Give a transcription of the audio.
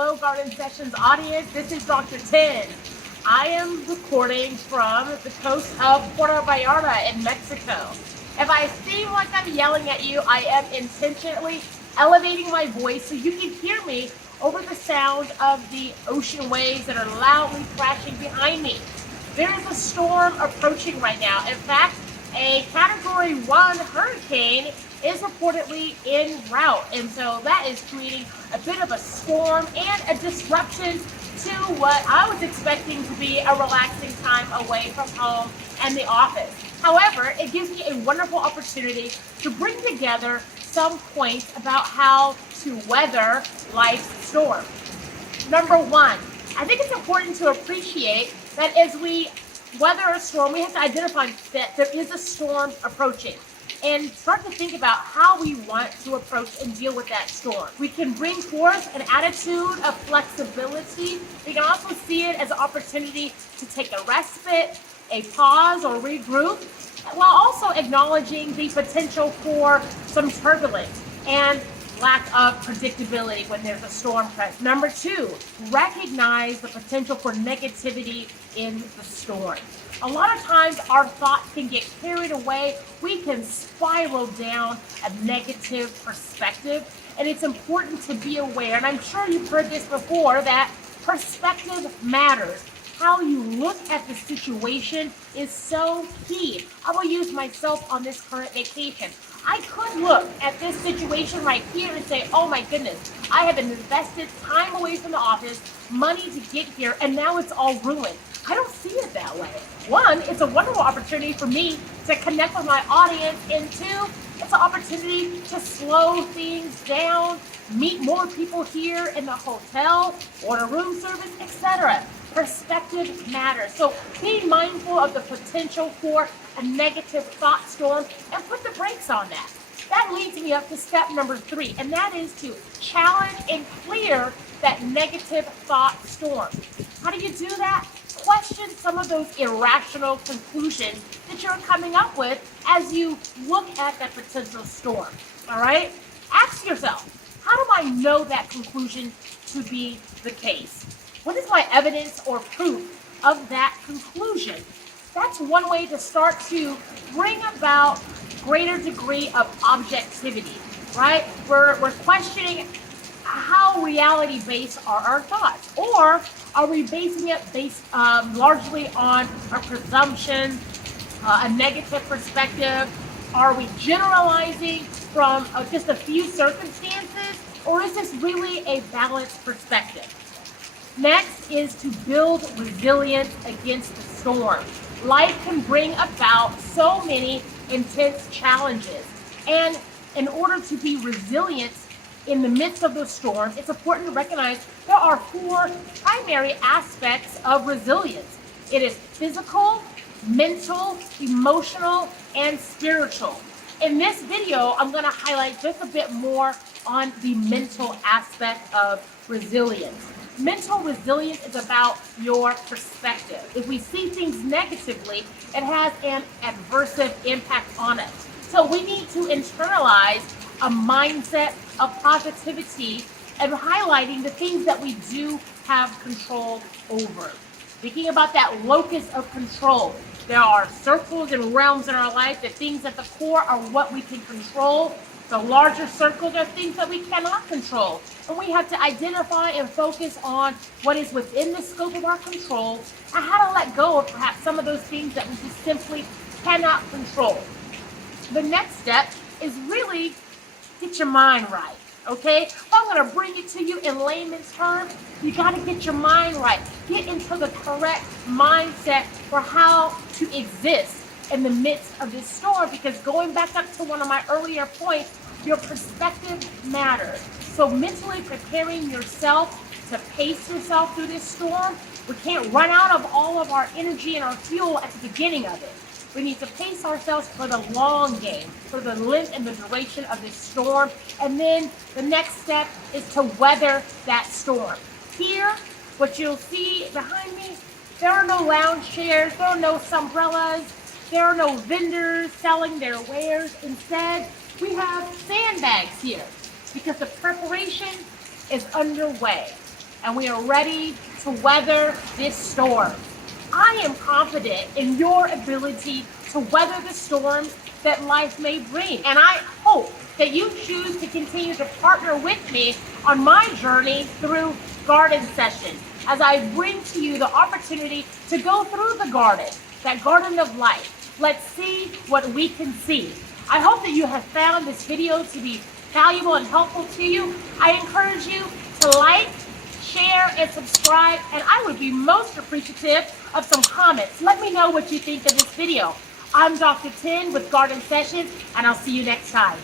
Hello, Garden Sessions audience. This is Dr. Tin. I am recording from the coast of Puerto Vallarta in Mexico. If I seem like I'm yelling at you, I am intentionally elevating my voice so you can hear me over the sound of the ocean waves that are loudly crashing behind me. There is a storm approaching right now. In fact, a Category 1 hurricane is reportedly en route, and so that is creating a bit of a storm and a disruption to what I was expecting to be a relaxing time away from home and the office. However, it gives me a wonderful opportunity to bring together some points about how to weather life's storm. Number one, I think it's important to appreciate that as we weather a storm, we have to identify that there is a storm approaching and start to think about how we want to approach and deal with that storm. We can bring forth an attitude of flexibility. We can also see it as an opportunity to take a respite, a pause, or regroup, while also acknowledging the potential for some turbulence and lack of predictability when there's a storm present. Number two, recognize the potential for negativity in the storm. A lot of times our thoughts can get carried away. We can spiral down a negative perspective, and it's important to be aware, and I'm sure you've heard this before, that perspective matters. How you look at the situation is so key. I will use myself on this current vacation. I could look at this situation right here and say, oh my goodness, I have invested time away from the office, money to get here, and now it's all ruined. I don't see it that way. One, it's a wonderful opportunity for me to connect with my audience, and two, it's an opportunity to slow things down, meet more people here in the hotel, order room service, etc. Perspective matters. So be mindful of the potential for a negative thought storm and put the brakes on that. That leads me up to step number three, and that is to challenge and clear that negative thought storm. How do you do that? Question some of those irrational conclusions that you're coming up with as you look at that potential storm. All right? Ask yourself, how do I know that conclusion to be the case? What is my evidence or proof of that conclusion? That's one way to start to bring about greater degree of objectivity, right? We're questioning how reality-based are our thoughts, or are we basing it based largely on our presumption, a negative perspective? Are we generalizing from just a few circumstances, or is this really a balanced perspective? Next is to build resilience against the storm. Life can bring about so many intense challenges, and in order to be resilient in the midst of those storms, it's important to recognize there are four primary aspects of resilience. It is physical, mental, emotional, and spiritual. In this video, I'm going to highlight just a bit more on the mental aspect of resilience. Mental resilience is about your perspective. If we see things negatively, it has an adversive impact on us. So we need to internalize a mindset of positivity and highlighting the things that we do have control over. Thinking about that locus of control. There are circles and realms in our life. The things at the core are what we can control. The larger circles are things that we cannot control. And we have to identify and focus on what is within the scope of our control and how to let go of perhaps some of those things that we just simply cannot control. The next step is really get your mind right, okay? If I'm going to bring it to you in layman's terms, you got to get your mind right. Get into the correct mindset for how to exist in the midst of this storm, because going back up to one of my earlier points, your perspective matters. So mentally preparing yourself to pace yourself through this storm. We can't run out of all of our energy and our fuel at the beginning of it. We need to pace ourselves for the long game, for the length and the duration of this storm. And then the next step is to weather that storm. Here, what you'll see behind me, there are no lounge chairs, there are no umbrellas, there are no vendors selling their wares. Instead, we have sandbags here because the preparation is underway. and we are ready to weather this storm. I am confident in your ability to weather the storms that life may bring, and I hope that you choose to continue to partner with me on my journey through garden sessions as I bring to you the opportunity to go through the garden, that garden of life. Let's see what we can see. I hope that you have found this video to be valuable and helpful to you. I encourage you to like, share, and subscribe, and I would be most appreciative of some comments. Let me know what you think of this video. I'm Dr. Tin with Garden Sessions, and I'll see you next time.